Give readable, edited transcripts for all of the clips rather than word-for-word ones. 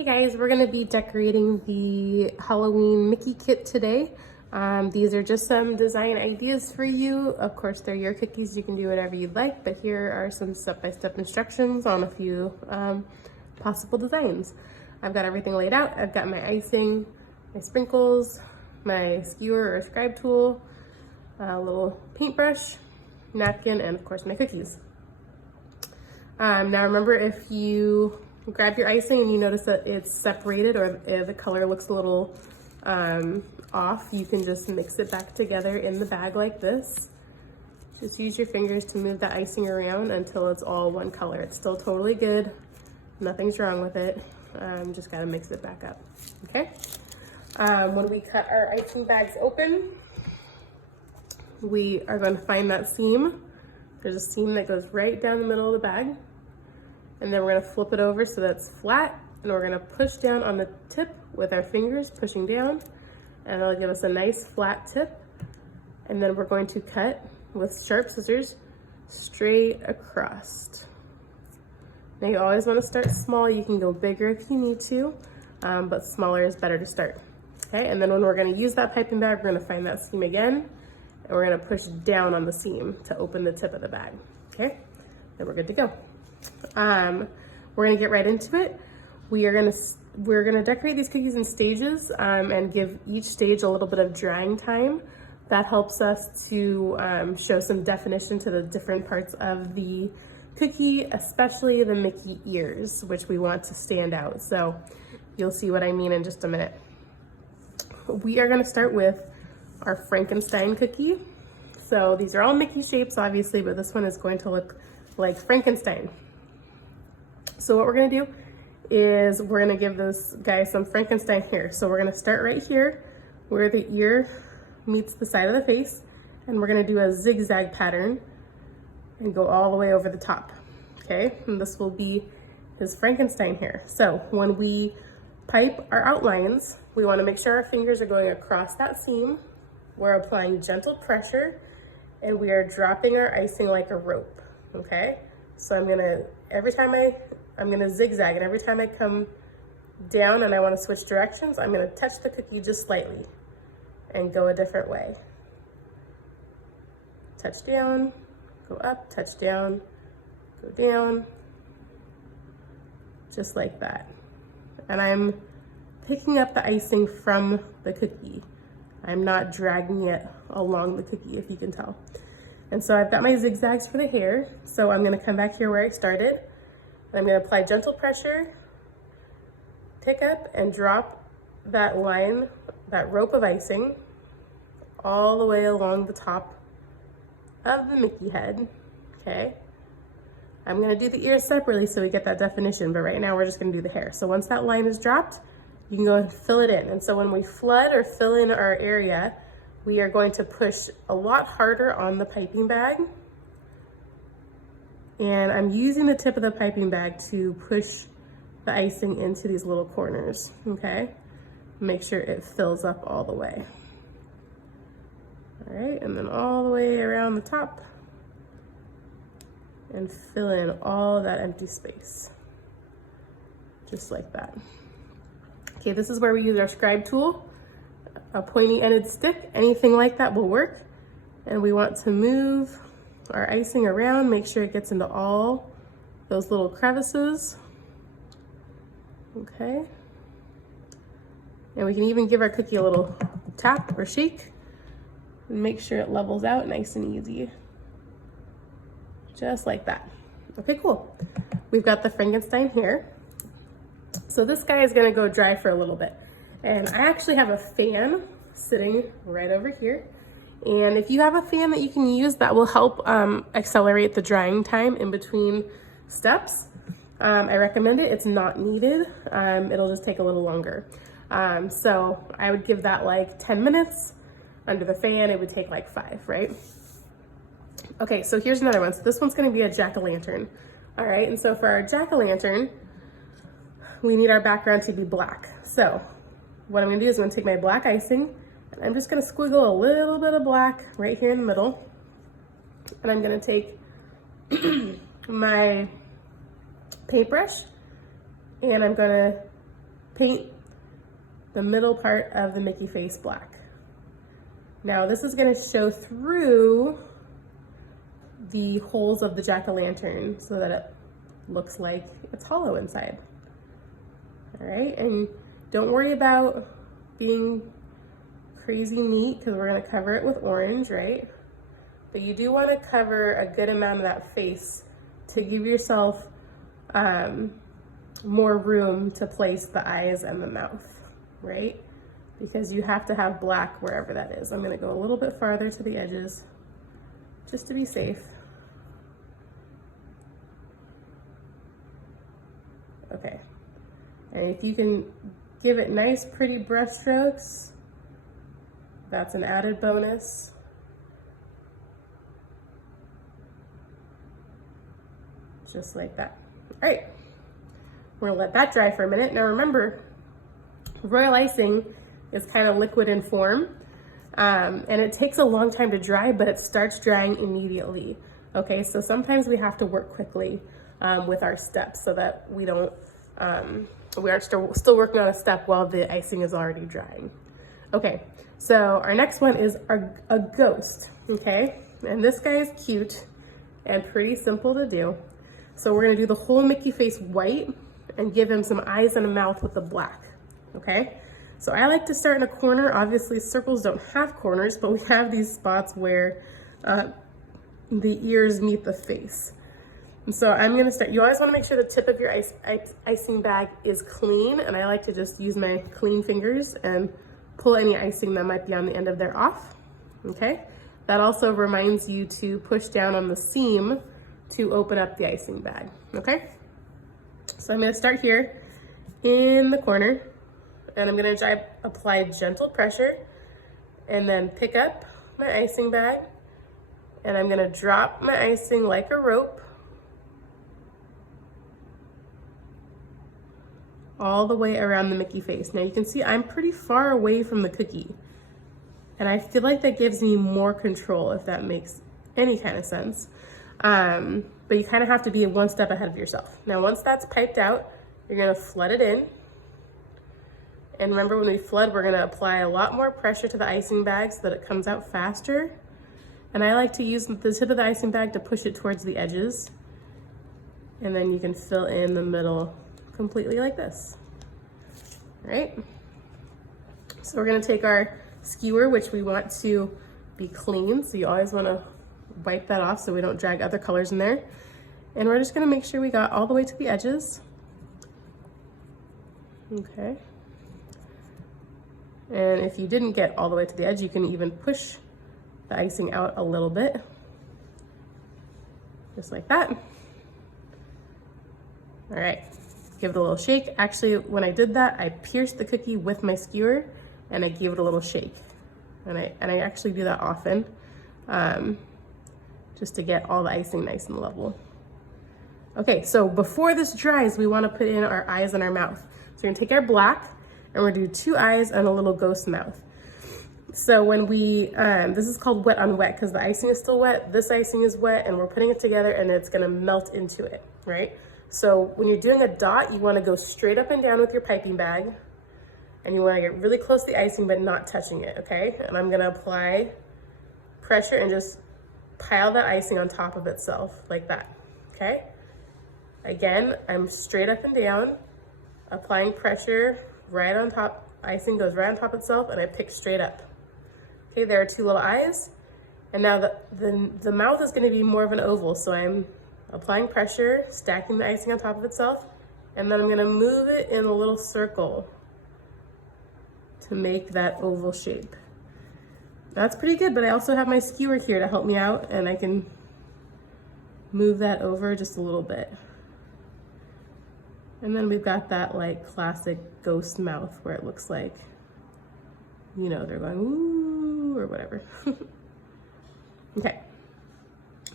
Hey guys, we're gonna be decorating the Halloween Mickey kit today. These are just some design ideas for you. Of course, they're your cookies. You can do whatever you'd like, but here are some step-by-step instructions on a few possible designs. I've got everything laid out. I've got my icing, my sprinkles, my skewer or scribe tool, a little paintbrush, napkin, and of course my cookies. Now remember, if you grab your icing and you notice that it's separated or the color looks a little off, you can just mix it back together in the bag like this. Just use your fingers to move the icing around until it's all one color. It's still totally good. Nothing's wrong with it. Just gotta mix it back up, okay? When we cut our icing bags open, we are going to find that seam. There's a seam that goes right down the middle of the bag. And then we're gonna flip it over so that's flat, and we're gonna push down on the tip with our fingers, pushing down, and that'll give us a nice flat tip. And then we're going to cut with sharp scissors straight across. Now you always wanna start small. You can go bigger if you need to, but smaller is better to start. Okay, and then when we're gonna use that piping bag, we're gonna find that seam again, and we're gonna push down on the seam to open the tip of the bag, okay? Then we're good to go. We're gonna get right into it. We're gonna decorate these cookies in stages and give each stage a little bit of drying time. That helps us to show some definition to the different parts of the cookie, especially the Mickey ears, which we want to stand out. So you'll see what I mean in just a minute. We are gonna start with our Frankenstein cookie. So these are all Mickey shapes, obviously, but this one is going to look like Frankenstein. So what we're gonna do is we're gonna give this guy some Frankenstein hair. So we're gonna start right here where the ear meets the side of the face, and we're gonna do a zigzag pattern and go all the way over the top, okay? And this will be his Frankenstein hair. So when we pipe our outlines, we wanna make sure our fingers are going across that seam. We're applying gentle pressure, and we are dropping our icing like a rope, okay? So I'm gonna zigzag, and every time I come down and I wanna switch directions, I'm gonna touch the cookie just slightly and go a different way. Touch down, go up, touch down, go down, just like that. And I'm picking up the icing from the cookie. I'm not dragging it along the cookie, if you can tell. And so I've got my zigzags for the hair. So I'm gonna come back here where I started. And I'm gonna apply gentle pressure, pick up and drop that line, that rope of icing, all the way along the top of the Mickey head, okay? I'm gonna do the ears separately so we get that definition, but right now we're just gonna do the hair. So once that line is dropped, you can go and fill it in. And so when we flood or fill in our area, we are going to push a lot harder on the piping bag. And I'm using the tip of the piping bag to push the icing into these little corners, okay? Make sure it fills up all the way. All right, and then all the way around the top and fill in all of that empty space, just like that. Okay, this is where we use our scribe tool. A pointy-ended stick, anything like that will work. And we want to move our icing around, make sure it gets into all those little crevices. Okay. And we can even give our cookie a little tap or shake and make sure it levels out nice and easy. Just like that. Okay, cool. We've got the Frankenstein here. So this guy is gonna go dry for a little bit. And I actually have a fan sitting right over here. And if you have a fan that you can use, that will help accelerate the drying time in between steps. I recommend it. It's not needed. It'll just take a little longer. So I would give that like 10 minutes. Under the fan, it would take like 5, right? Okay, so here's another one. So this one's gonna be a jack-o'-lantern. All right, and so for our jack-o'-lantern, we need our background to be black. So what I'm gonna do is I'm gonna take my black icing, and I'm just gonna squiggle a little bit of black right here in the middle. And I'm gonna take my paintbrush, and I'm gonna paint the middle part of the Mickey face black. Now this is gonna show through the holes of the jack-o'-lantern so that it looks like it's hollow inside. All right, and don't worry about being crazy neat because we're gonna cover it with orange, right? But you do wanna cover a good amount of that face to give yourself more room to place the eyes and the mouth, right? Because you have to have black wherever that is. I'm gonna go a little bit farther to the edges just to be safe. Okay, and if you can give it nice, pretty brush strokes, that's an added bonus. Just like that. All right, we're gonna let that dry for a minute. Now remember, royal icing is kind of liquid in form, and it takes a long time to dry, but it starts drying immediately. Okay, so sometimes we have to work quickly with our steps so that we don't, we aren't still working on a step while the icing is already drying. Okay, so our next one is a ghost, okay? And this guy is cute and pretty simple to do. So we're gonna do the whole Mickey face white and give him some eyes and a mouth with the black, okay? So I like to start in a corner. Obviously circles don't have corners, but we have these spots where the ears meet the face. And so I'm gonna start, you always wanna make sure the tip of your icing bag is clean, and I like to just use my clean fingers and pull any icing that might be on the end of there off, okay? That also reminds you to push down on the seam to open up the icing bag, okay? So I'm gonna start here in the corner, and I'm gonna apply gentle pressure and then pick up my icing bag, and I'm gonna drop my icing like a rope all the way around the Mickey face. Now you can see I'm pretty far away from the cookie, and I feel like that gives me more control, if that makes any kind of sense. But you kind of have to be one step ahead of yourself. Now, once that's piped out, you're gonna flood it in. And remember, when we flood, we're gonna apply a lot more pressure to the icing bag so that it comes out faster. And I like to use the tip of the icing bag to push it towards the edges. And then you can fill in the middle completely like this, all right? So we're gonna take our skewer, which we want to be clean. So you always wanna wipe that off so we don't drag other colors in there. And we're just gonna make sure we got all the way to the edges. Okay. And if you didn't get all the way to the edge, you can even push the icing out a little bit, just like that. All right, give it a little shake. Actually, when I did that, I pierced the cookie with my skewer and I gave it a little shake. And I actually do that often, just to get all the icing nice and level. Okay, so before this dries, we wanna put in our eyes and our mouth. So we're gonna take our black and we're gonna do 2 eyes and a little ghost mouth. So when we, this is called wet on wet because the icing is still wet, this icing is wet, and we're putting it together and it's gonna melt into it, right? So when you're doing a dot, you wanna go straight up and down with your piping bag, and you wanna get really close to the icing but not touching it, okay? And I'm gonna apply pressure and just pile the icing on top of itself like that, okay? Again, I'm straight up and down, applying pressure right on top, icing goes right on top of itself, and I pick straight up. Okay, there are 2 little eyes, and now the mouth is gonna be more of an oval, so I'm applying pressure, stacking the icing on top of itself, and then I'm gonna move it in a little circle to make that oval shape. That's pretty good, but I also have my skewer here to help me out, and I can move that over just a little bit. And then we've got that like classic ghost mouth where it looks like, you know, they're going ooh or whatever. Okay,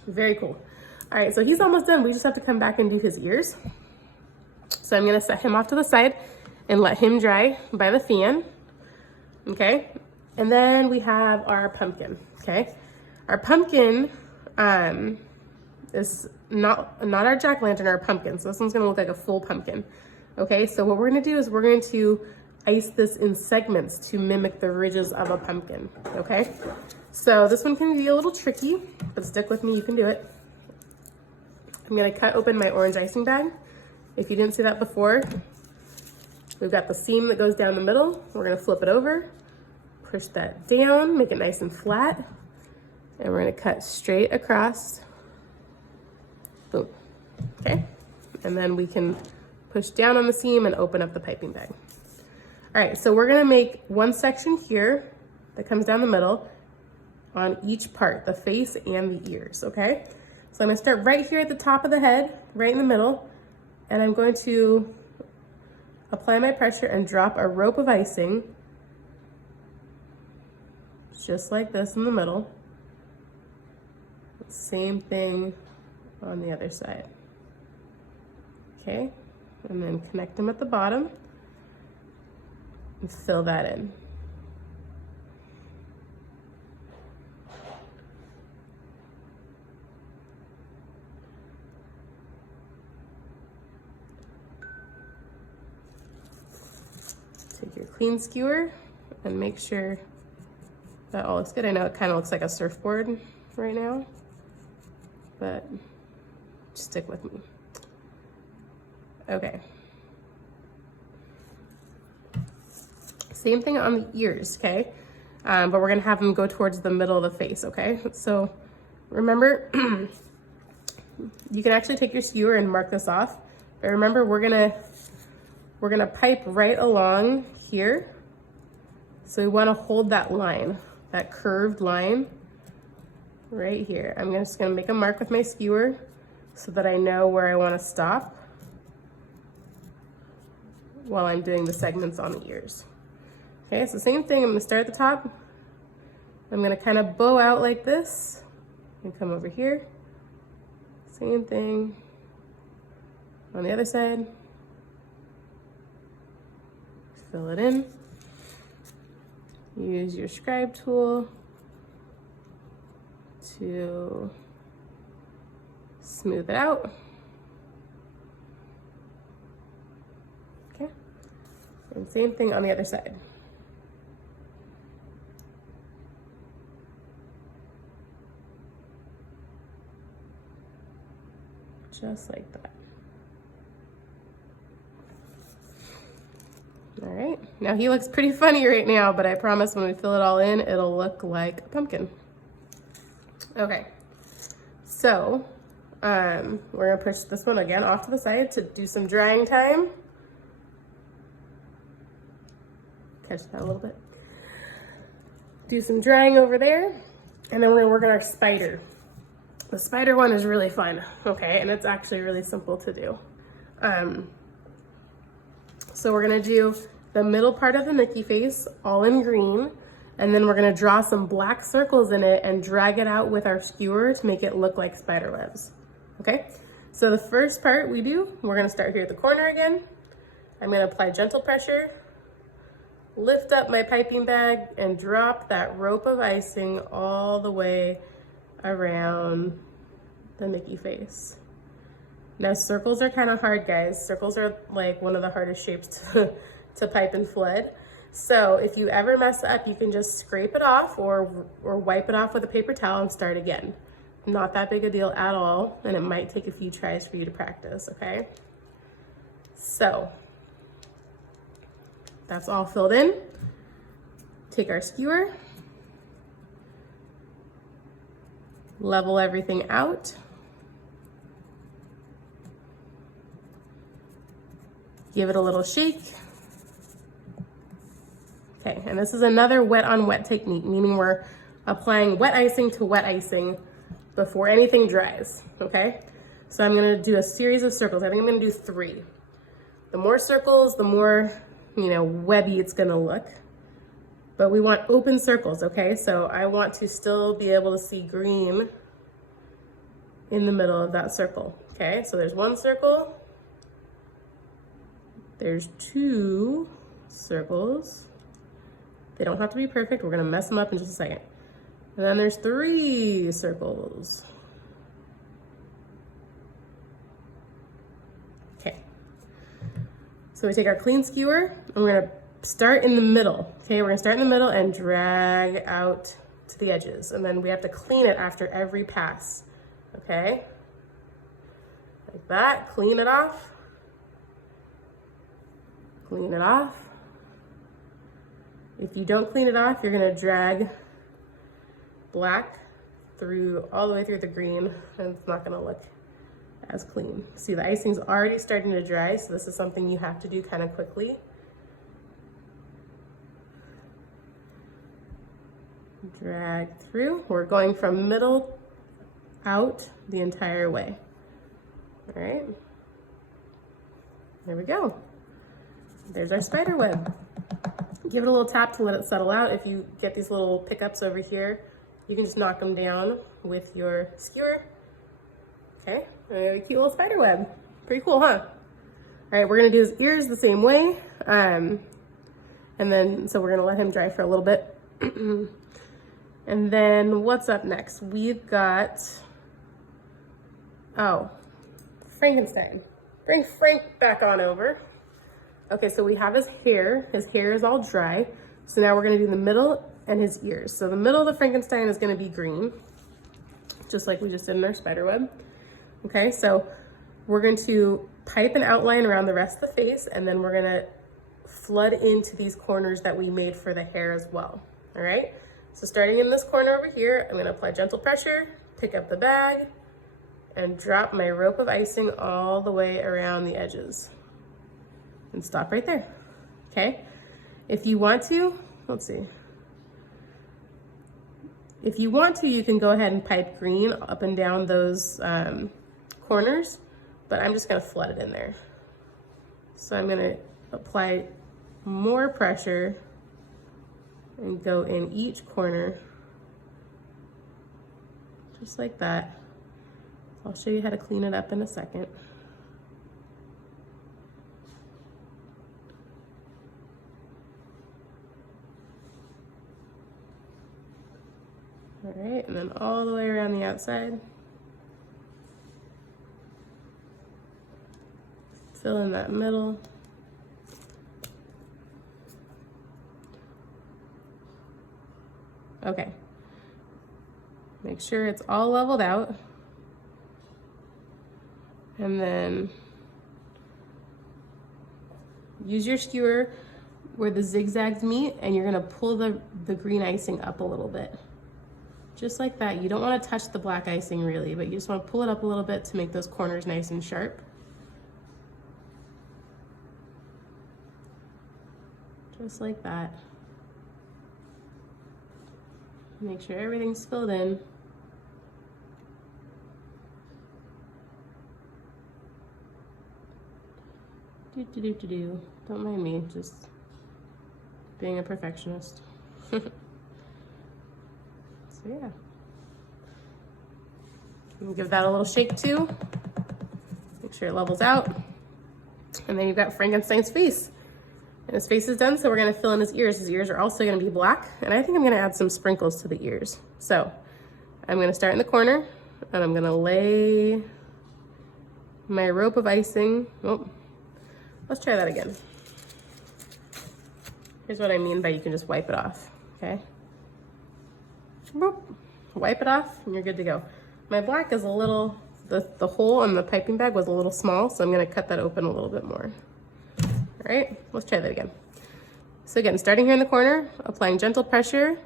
very cool. All right, so he's almost done. We just have to come back and do his ears. So I'm gonna set him off to the side and let him dry by the fan, okay? And then we have our pumpkin, okay? Our pumpkin is not our jack-o'-lantern, our pumpkin. So this one's gonna look like a full pumpkin. Okay, so what we're gonna do is we're going to ice this in segments to mimic the ridges of a pumpkin, okay? So this one can be a little tricky, but stick with me, you can do it. I'm gonna cut open my orange icing bag. If you didn't see that before, we've got the seam that goes down the middle. We're gonna flip it over, push that down, make it nice and flat, and we're gonna cut straight across. Boom, okay? And then we can push down on the seam and open up the piping bag. All right, so we're gonna make one section here that comes down the middle on each part, the face and the ears, okay? So I'm gonna start right here at the top of the head, right in the middle, and I'm going to apply my pressure and drop a rope of icing, just like this in the middle. Same thing on the other side. Okay, and then connect them at the bottom and fill that in. Take your clean skewer and make sure that all looks good. I know it kind of looks like a surfboard right now, but stick with me. Okay. Same thing on the ears, okay? But we're gonna have them go towards the middle of the face, okay? So remember, you can actually take your skewer and mark this off, but remember we're gonna pipe right along here. So we wanna hold that line, that curved line right here. I'm just gonna make a mark with my skewer so that I know where I wanna stop while I'm doing the segments on the ears. Okay, so same thing, I'm gonna start at the top. I'm gonna kind of bow out like this and come over here. Same thing on the other side. Fill it in. Use your scribe tool to smooth it out. Okay, and same thing on the other side. Just like that. All right, now he looks pretty funny right now, but I promise when we fill it all in, it'll look like a pumpkin. Okay, so we're gonna push this one again off to the side to do some drying time. Catch that a little bit. Do some drying over there, and then we're gonna work on our spider. The spider one is really fun, okay, and it's actually really simple to do. So we're gonna do the middle part of the Mickey face all in green, and then we're gonna draw some black circles in it and drag it out with our skewer to make it look like spider webs, okay? So the first part we do, we're gonna start here at the corner again. I'm gonna apply gentle pressure, lift up my piping bag, and drop that rope of icing all the way around the Mickey face. Now circles are kind of hard, guys. Circles are like one of the hardest shapes to pipe and flood. So if you ever mess up, you can just scrape it off or wipe it off with a paper towel and start again. Not that big a deal at all, and it might take a few tries for you to practice, okay? So that's all filled in. Take our skewer, level everything out. Give it a little shake. Okay, and this is another wet on wet technique, meaning we're applying wet icing to wet icing before anything dries, okay? So I'm gonna do a series of circles. I think I'm gonna do 3. The more circles, the more, webby it's gonna look. But we want open circles, okay? So I want to still be able to see green in the middle of that circle, okay? So there's 1 circle. There's 2 circles. They don't have to be perfect. We're gonna mess them up in just a second. And then there's 3 circles. Okay. So we take our clean skewer and we're gonna start in the middle. Okay, we're gonna start in the middle and drag out to the edges. And then we have to clean it after every pass. Okay, like that, clean it off. Clean it off. If you don't clean it off, you're gonna drag black through all the way through the green, and it's not gonna look as clean. See, the icing's already starting to dry, so this is something you have to do kind of quickly. Drag through. We're going from middle out the entire way. All right, there we go. There's our spider web. Give it a little tap to let it settle out. If you get these little pickups over here, you can just knock them down with your skewer. Okay, a cute little spider web. Pretty cool, huh? All right, we're gonna do his ears the same way. And then, so we're gonna let him dry for a little bit. And then what's up next? We've got, oh, Frankenstein. Bring Frank back on over. Okay, so we have his hair. His hair is all dry. So now we're gonna do the middle and his ears. So the middle of the Frankenstein is gonna be green, just like we just did in our spider web. Okay, so we're going to pipe an outline around the rest of the face, and then we're gonna flood into these corners that we made for the hair as well. All right, so starting in this corner over here, I'm gonna apply gentle pressure, pick up the bag, and drop my rope of icing all the way around the edges. And stop right there, okay? If you want to, let's see. If you want to, you can go ahead and pipe green up and down those corners, but I'm just gonna flood it in there. So I'm gonna apply more pressure and go in each corner, just like that. I'll show you how to clean it up in a second. All right, and then all the way around the outside. Fill in that middle. Okay. Make sure it's all leveled out. And then use your skewer where the zigzags meet, and you're gonna pull the green icing up a little bit. Just like that. You don't want to touch the black icing really, but you just want to pull it up a little bit to make those corners nice and sharp. Just like that. Make sure everything's filled in. Don't mind me, just being a perfectionist. So yeah. And give that a little shake too. Make sure it levels out. And then you've got Frankenstein's face. And his face is done, so we're gonna fill in his ears. His ears are also gonna be black, and I think I'm gonna add some sprinkles to the ears. So I'm gonna start in the corner, and I'm gonna lay my rope of icing. Oh, let's try that again. Here's what I mean by you can just wipe it off, okay? Boop. Wipe it off, and you're good to go. My black is a little, the hole in the piping bag was a little small, so I'm gonna cut that open a little bit more. All right, let's try that again. So again, starting here in the corner, applying gentle pressure,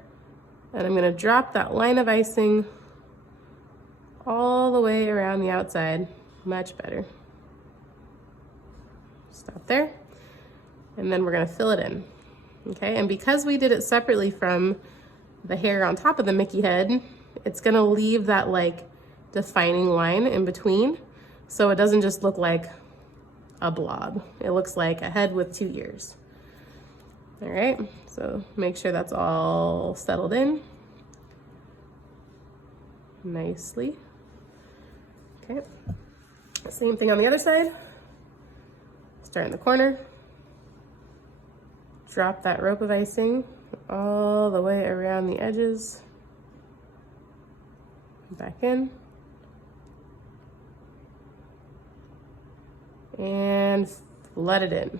and I'm gonna drop that line of icing all the way around the outside. Much better. Stop there. And then we're gonna fill it in, okay? And because we did it separately from the hair on top of the Mickey head, it's gonna leave that like defining line in between, so it doesn't just look like a blob. It looks like a head with 2 ears. All right, so make sure that's all settled in nicely. Okay, same thing on the other side. Start in the corner. Drop that rope of icing all the way around the edges. Back in. And flood it in.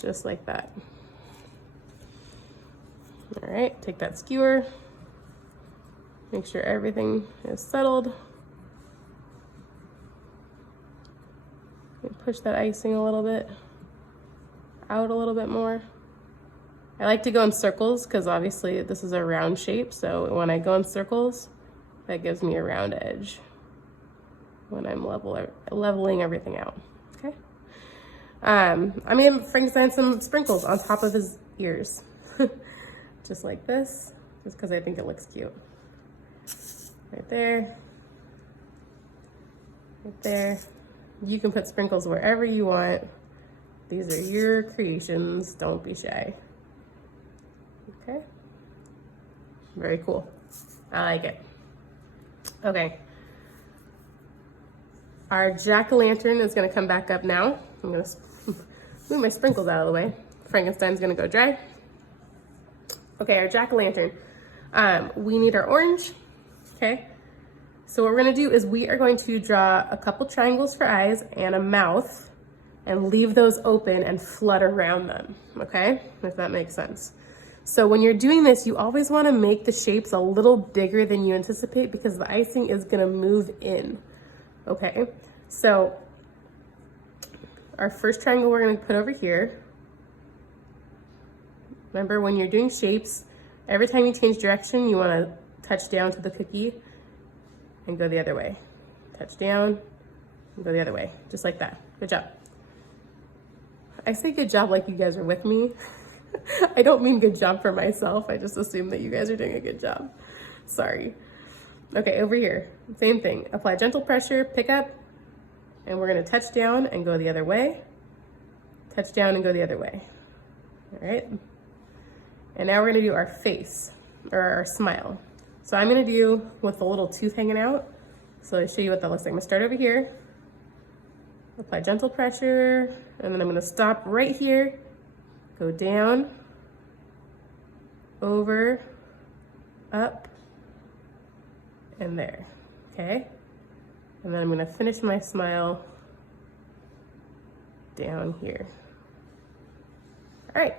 just like that. All right, take that skewer, make sure everything is settled. And push that icing a little bit out a little bit more. I like to go in circles because obviously this is a round shape, so when I go in circles, that gives me a round edge when I'm leveling everything out, okay? I'm gonna Frankenstein some sprinkles on top of his ears. Just like this, just because I think it looks cute. Right there, right there. You can put sprinkles wherever you want. These are your creations, don't be shy. Okay, very cool. I like it. Okay, our jack-o'-lantern is gonna come back up now. I'm gonna move my sprinkles out of the way. Frankenstein's gonna go dry. Okay, our jack-o'-lantern. We need our orange, okay? So what we're gonna do is we are going to draw a couple triangles for eyes and a mouth and leave those open and flutter around them, okay? If that makes sense. So when you're doing this, you always wanna make the shapes a little bigger than you anticipate because the icing is gonna move in, okay? So our first triangle we're gonna put over here. Remember, when you're doing shapes, every time you change direction, you wanna touch down to the cookie and go the other way. Touch down and go the other way, just like that. Good job. I say good job like you guys are with me. I don't mean good job for myself. I just assume that you guys are doing a good job. Sorry. Okay, over here, same thing. Apply gentle pressure, pick up, and we're gonna touch down and go the other way. Touch down and go the other way. All right. And now we're gonna do our face, or our smile. So I'm gonna do with the little tooth hanging out. So I'll show you what that looks like. I'm gonna start over here, apply gentle pressure, and then I'm gonna stop right here, go down, over, up, and there, okay? And then I'm gonna finish my smile down here. All right,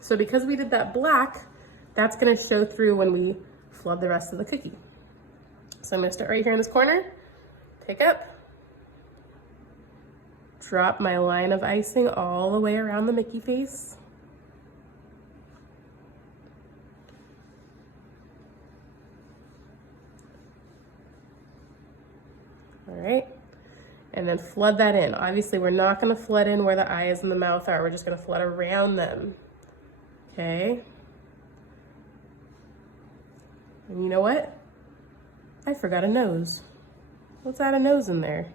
so because we did that black, that's gonna show through when we flood the rest of the cookie. So I'm gonna start right here in this corner, pick up, drop my line of icing all the way around the Mickey face. All right, and then flood that in. Obviously, we're not gonna flood in where the eyes and the mouth are. We're just gonna flood around them, okay? And you know what? I forgot a nose. Let's add a nose in there.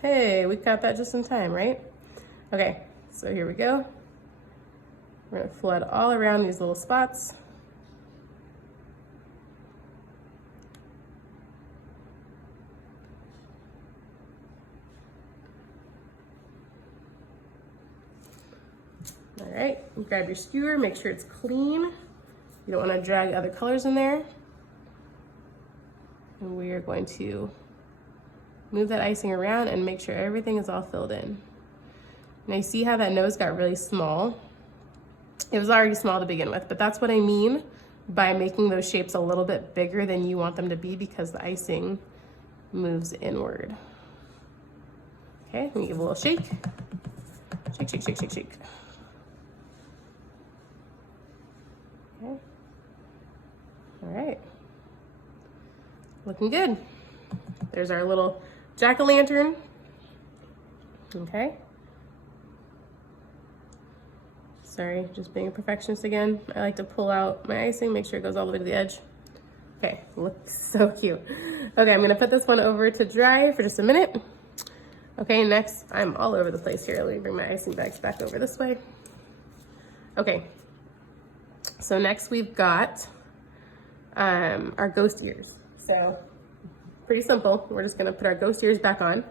Hey, we got that just in time, right? Okay, so here we go. We're gonna flood all around these little spots. All right, grab your skewer, make sure it's clean. You don't want to drag other colors in there. And we are going to move that icing around and make sure everything is all filled in. Now you see how that nose got really small? It was already small to begin with, but that's what I mean by making those shapes a little bit bigger than you want them to be because the icing moves inward. Okay, let me give a little shake. Shake, shake, shake, shake, shake. Okay. All right. Looking good. There's our little jack-o'-lantern. Okay. Sorry, just being a perfectionist again. I like to pull out my icing, make sure it goes all the way to the edge. Okay, looks so cute. Okay, I'm gonna put this one over to dry for just a minute. Okay, next, I'm all over the place here. Let me bring my icing bags back over this way. Okay, so next we've got our ghost ears. So, pretty simple. We're just gonna put our ghost ears back on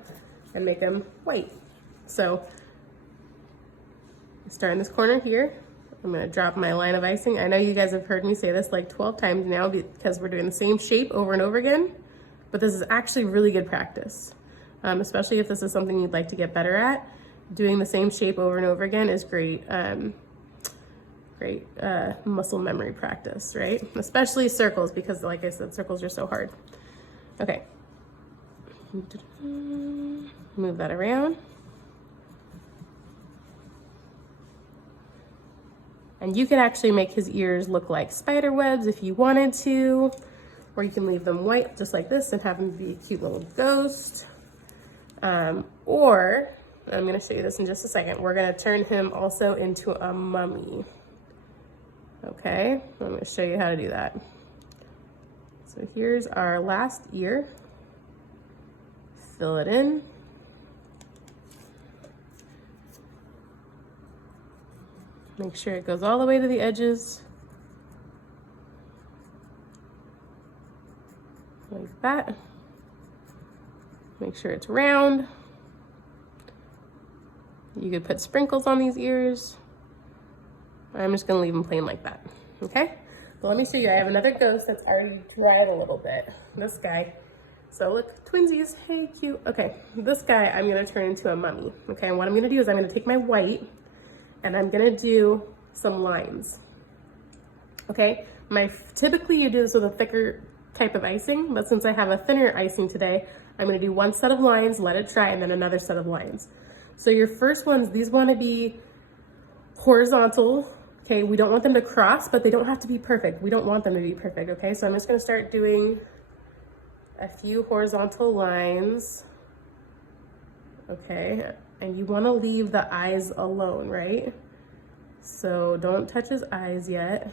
and make them white. So, start in this corner here. I'm gonna drop my line of icing. I know you guys have heard me say this like 12 times now because we're doing the same shape over and over again, but this is actually really good practice. especially if this is something you'd like to get better at. Doing the same shape over and over again is great, great muscle memory practice, right? Especially circles, because like I said, circles are so hard. Okay. Move that around. And you could actually make his ears look like spider webs if you wanted to, or you can leave them white just like this and have him be a cute little ghost. Or, I'm gonna show you this in just a second, we're gonna turn him also into a mummy. Okay, I'm gonna show you how to do that. So here's our last ear. Fill it in. Make sure it goes all the way to the edges. Like that. Make sure it's round. You could put sprinkles on these ears. I'm just gonna leave them plain like that, okay? But let me show you, I have another ghost that's already dried a little bit. This guy. So look, twinsies, hey, cute. Okay, this guy I'm gonna turn into a mummy, okay? And what I'm gonna do is I'm gonna take my white and I'm gonna do some lines, okay? Typically you do this with a thicker type of icing, but since I have a thinner icing today, I'm gonna do one set of lines, let it dry, and then another set of lines. So your first ones, these wanna be horizontal, okay? We don't want them to cross, but they don't have to be perfect. We don't want them to be perfect, okay? So I'm just gonna start doing a few horizontal lines, okay? And you wanna leave the eyes alone, right? So don't touch his eyes yet.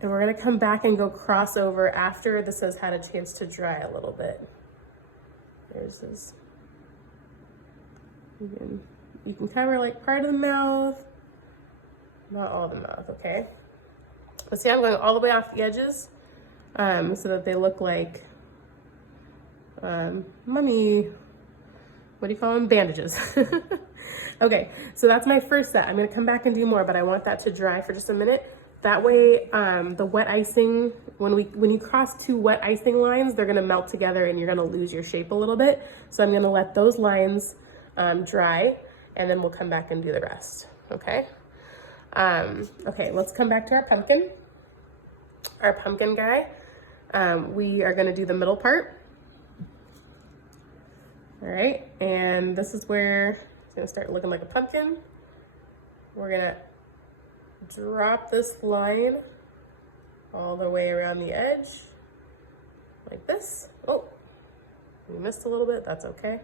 And we're gonna come back and go crossover after this has had a chance to dry a little bit. There's his, you can cover like part of the mouth, not all the mouth, okay? But see, I'm going all the way off the edges so that they look like mummy, what do you call them? Bandages. Okay, so that's my first set. I'm gonna come back and do more, but I want that to dry for just a minute. That way, the wet icing, when you cross two wet icing lines, they're gonna melt together and you're gonna lose your shape a little bit. So I'm gonna let those lines dry, and then we'll come back and do the rest, okay? Okay, let's come back to our pumpkin. Our pumpkin guy, we are gonna do the middle part. All right, and this is where it's gonna start looking like a pumpkin. We're gonna drop this line all the way around the edge, like this. Oh, we missed a little bit, that's okay.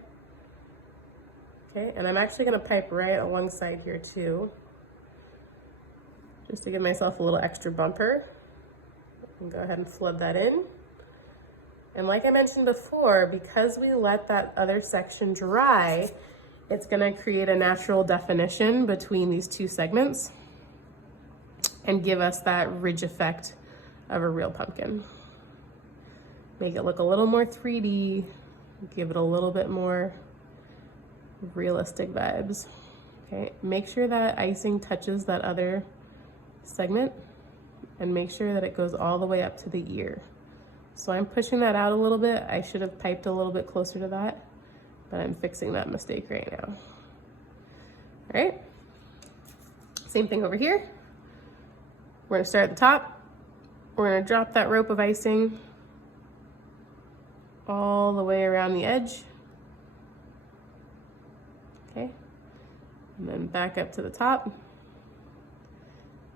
Okay, and I'm actually gonna pipe right alongside here too, just to give myself a little extra bumper. And go ahead and flood that in. And like I mentioned before, because we let that other section dry, it's gonna create a natural definition between these two segments and give us that ridge effect of a real pumpkin. Make it look a little more 3D, give it a little bit more realistic vibes. Okay, make sure that icing touches that other segment and make sure that it goes all the way up to the ear. So I'm pushing that out a little bit. I should have piped a little bit closer to that, but I'm fixing that mistake right now. All right, same thing over here. We're gonna start at the top. We're gonna drop that rope of icing all the way around the edge. Okay, and then back up to the top,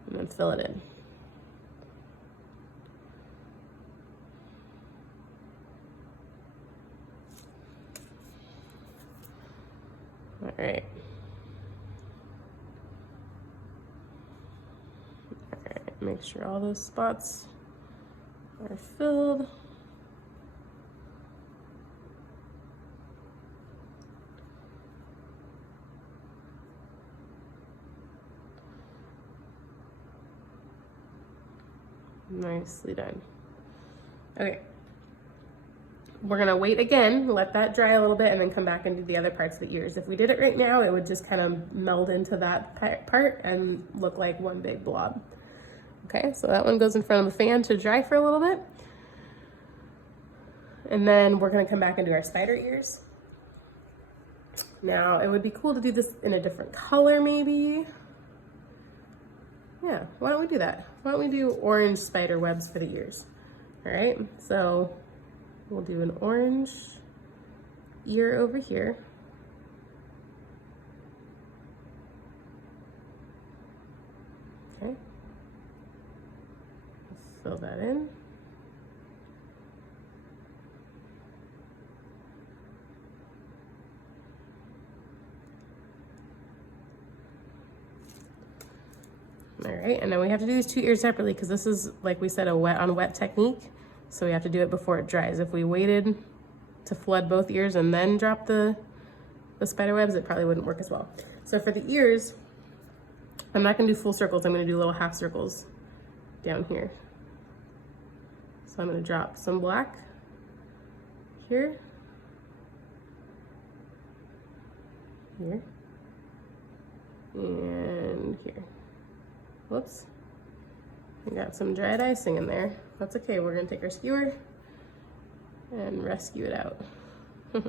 and then fill it in. All right. All right, make sure all those spots are filled. Nicely done. Okay. We're gonna wait again, let that dry a little bit, and then come back and do the other parts of the ears. If we did it right now, it would just kind of meld into that part and look like one big blob. Okay, so that one goes in front of the fan to dry for a little bit. And then we're gonna come back and do our spider ears. Now, it would be cool to do this in a different color maybe. Yeah, why don't we do that? Why don't we do orange spider webs for the ears? All right, so we'll do an orange ear over here. Okay, fill that in. All right, and then we have to do these two ears separately because this is, like we said, a wet on wet technique. So we have to do it before it dries. If we waited to flood both ears and then drop the spider webs, it probably wouldn't work as well. So for the ears, I'm not gonna do full circles. I'm gonna do little half circles down here. So I'm gonna drop some black here, here, and here. Whoops, we got some dried icing in there. That's okay, we're gonna take our skewer and rescue it out. All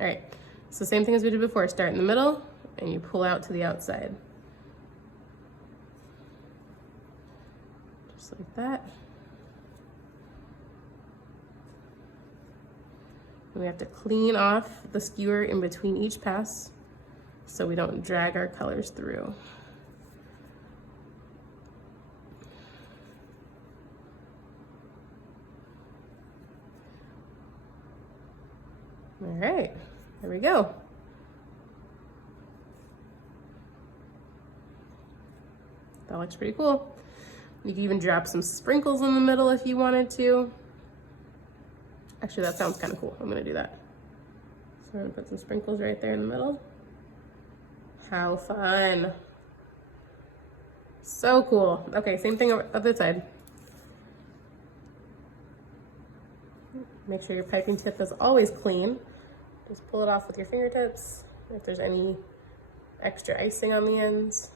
right, so same thing as we did before. Start in the middle and you pull out to the outside. Just like that. And we have to clean off the skewer in between each pass so we don't drag our colors through. All right, there we go. That looks pretty cool. You can even drop some sprinkles in the middle if you wanted to. Actually, that sounds kind of cool. I'm gonna do that. So I'm gonna put some sprinkles right there in the middle. How fun. So cool. Okay, same thing on the other side. Make sure your piping tip is always clean. Just pull it off with your fingertips if there's any extra icing on the ends.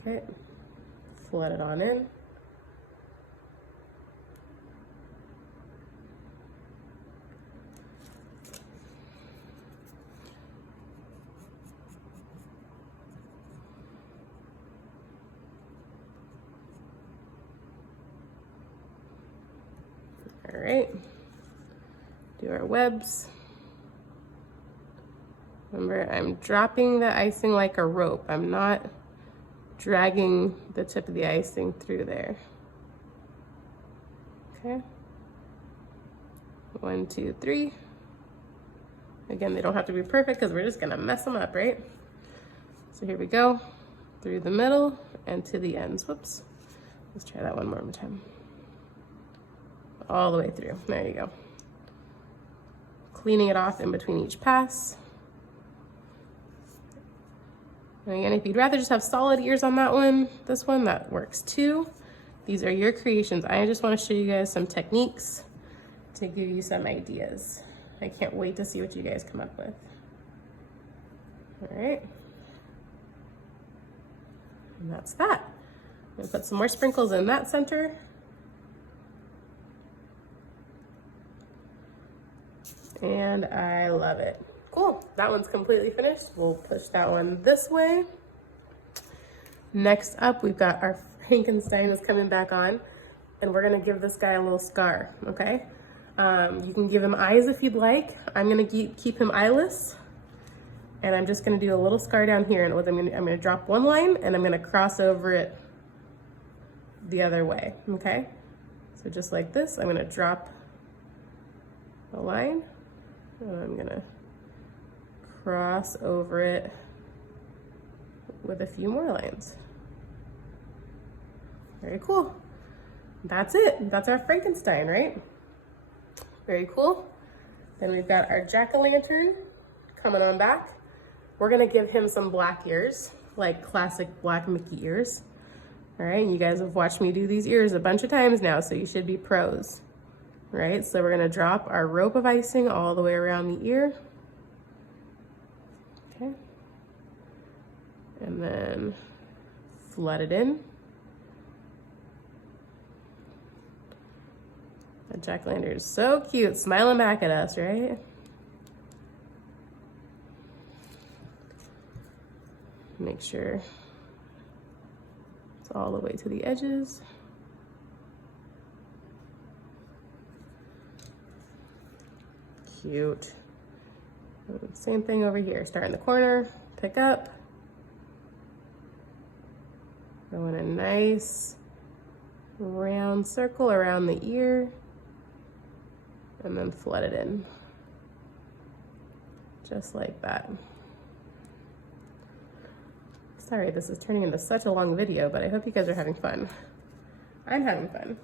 Okay, flood it on in. All right, do our webs. Remember, I'm dropping the icing like a rope. I'm not dragging the tip of the icing through there. Okay, 1, 2, 3. Again, they don't have to be perfect because we're just gonna mess them up, right? So here we go, through the middle and to the ends. Whoops, let's try that one more time. All the way through, there you go. Cleaning it off in between each pass. And again, if you'd rather just have solid ears on that one, this one, that works too. These are your creations. I just want to show you guys some techniques to give you some ideas. I can't wait to see what you guys come up with. All right. And that's that. I'm gonna put some more sprinkles in that center. And I love it. Cool, that one's completely finished. We'll push that one this way. Next up, we've got our Frankenstein is coming back on, and we're gonna give this guy a little scar, okay? You can give him eyes if you'd like. I'm gonna keep him eyeless, and I'm just gonna do a little scar down here, and I'm gonna drop one line, and I'm gonna cross over it the other way, okay? So just like this, I'm gonna drop a line, and I'm gonna cross over it with a few more lines. Very cool. That's it. That's our Frankenstein, right? Very cool. Then we've got our jack-o'-lantern coming on back. We're gonna give him some black ears, like classic black Mickey ears. All right, you guys have watched me do these ears a bunch of times now, so you should be pros. All right, so we're gonna drop our rope of icing all the way around the ear. Okay. And then flood it in. That jack-o'-lantern is so cute, smiling back at us, right? Make sure it's all the way to the edges. Cute. Same thing over here. Start in the corner, pick up. Go in a nice round circle around the ear, and then flood it in. Just like that. Sorry, this is turning into such a long video, but I hope you guys are having fun. I'm having fun.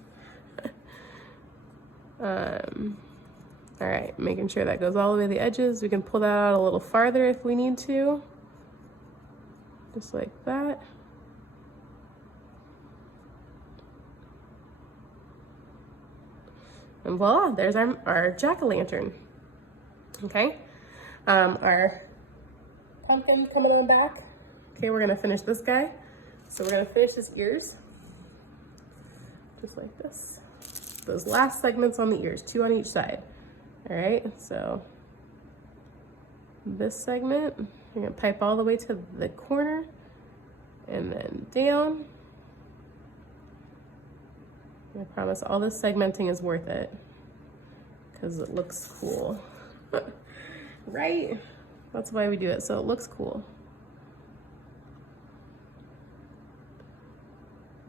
All right, making sure that goes all the way to the edges. We can pull that out a little farther if we need to. Just like that. And voila, there's our jack-o'-lantern. Okay, our pumpkin coming on back. Okay, we're gonna finish this guy. So we're gonna finish his ears, just like this. Those last segments on the ears, 2 on each side. All right, so this segment, you're gonna pipe all the way to the corner and then down. I promise all this segmenting is worth it because it looks cool, right? That's why we do it, so it looks cool.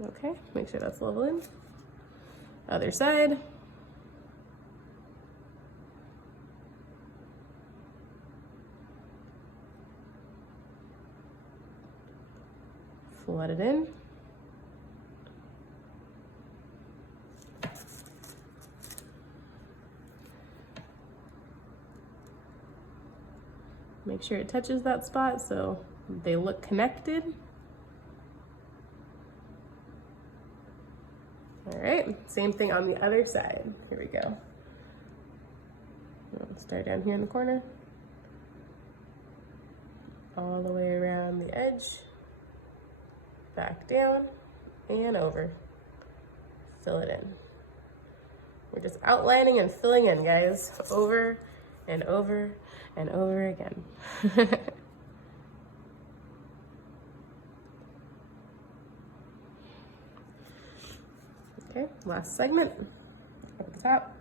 Okay, make sure that's level in. Other side. Flood it in. Make sure it touches that spot so they look connected. All right, same thing on the other side. Here we go. We'll start down here in the corner. All the way around the edge. Back down and over. Fill it in. We're just outlining and filling in, guys. Over and over and over again. Okay, last segment, up at the top.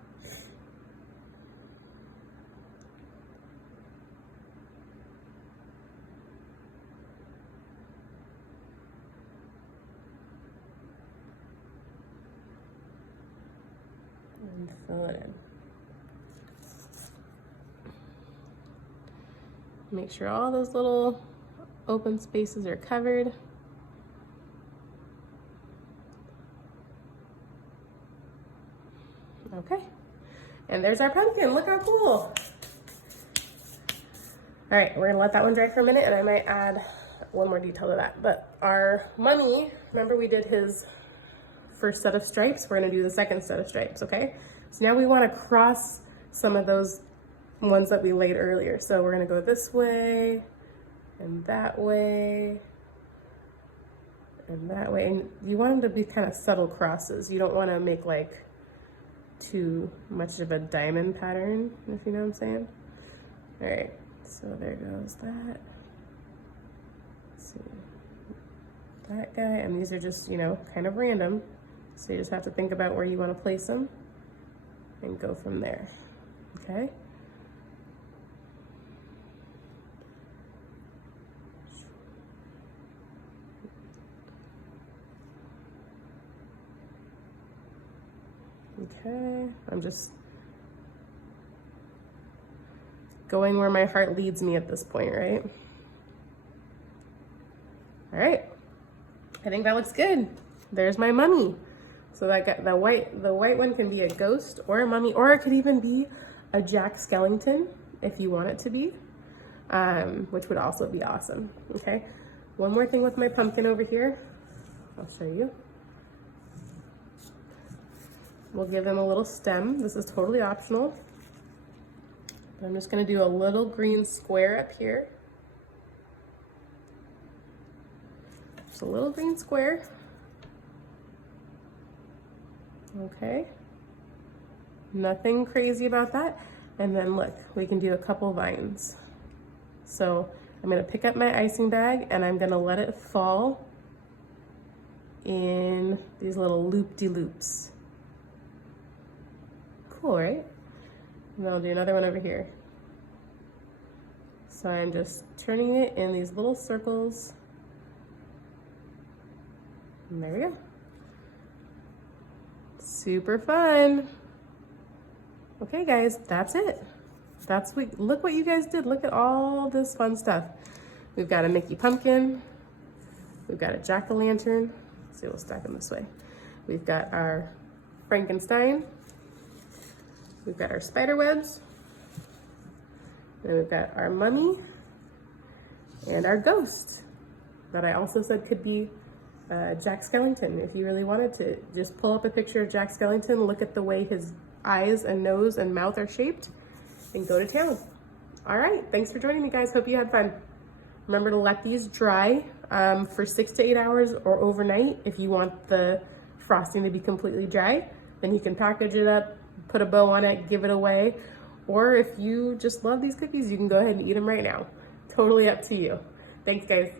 And fill it in. Make sure all those little open spaces are covered. Okay, and there's our pumpkin. Look how cool. All right, we're gonna let that one dry for a minute and I might add one more detail to that. But our mummy, remember we did his first set of stripes? We're gonna do the second set of stripes, okay? So now we wanna cross some of those ones that we laid earlier. So we're gonna go this way and that way and that way. And you want them to be kind of subtle crosses. You don't wanna make like too much of a diamond pattern, if you know what I'm saying. All right, so there goes that. Let's see, that guy, and these are just, you know, kind of random. So you just have to think about where you want to place them and go from there, okay? Okay, I'm just going where my heart leads me at this point, right? All right, I think that looks good. There's my mummy. So that got the white one can be a ghost or a mummy, or it could even be a Jack Skellington if you want it to be, which would also be awesome. Okay, one more thing with my pumpkin over here. I'll show you. We'll give him a little stem. This is totally optional. I'm just gonna do a little green square up here. Just a little green square. Okay. Nothing crazy about that. And then look, we can do a couple vines. So I'm gonna pick up my icing bag and I'm gonna let it fall in these little loop-de-loops. Cool, right? And then I'll do another one over here. So I'm just turning it in these little circles. And there we go. Super fun. Okay guys, that's it. Look what you guys did. Look at all this fun stuff. We've got a Mickey pumpkin. We've got a jack-o'-lantern. Let's see, we'll stack them this way. We've got our Frankenstein. We've got our spider webs. And we've got our mummy and our ghost that I also said could be Jack Skellington. If you really wanted to, just pull up a picture of Jack Skellington, look at the way his eyes and nose and mouth are shaped, and go to town. All right, thanks for joining me, guys. Hope you had fun. Remember to let these dry for 6 to 8 hours or overnight. If you want the frosting to be completely dry, then you can package it up, put a bow on it, give it away. Or if you just love these cookies, you can go ahead and eat them right now. Totally up to you. Thanks, guys.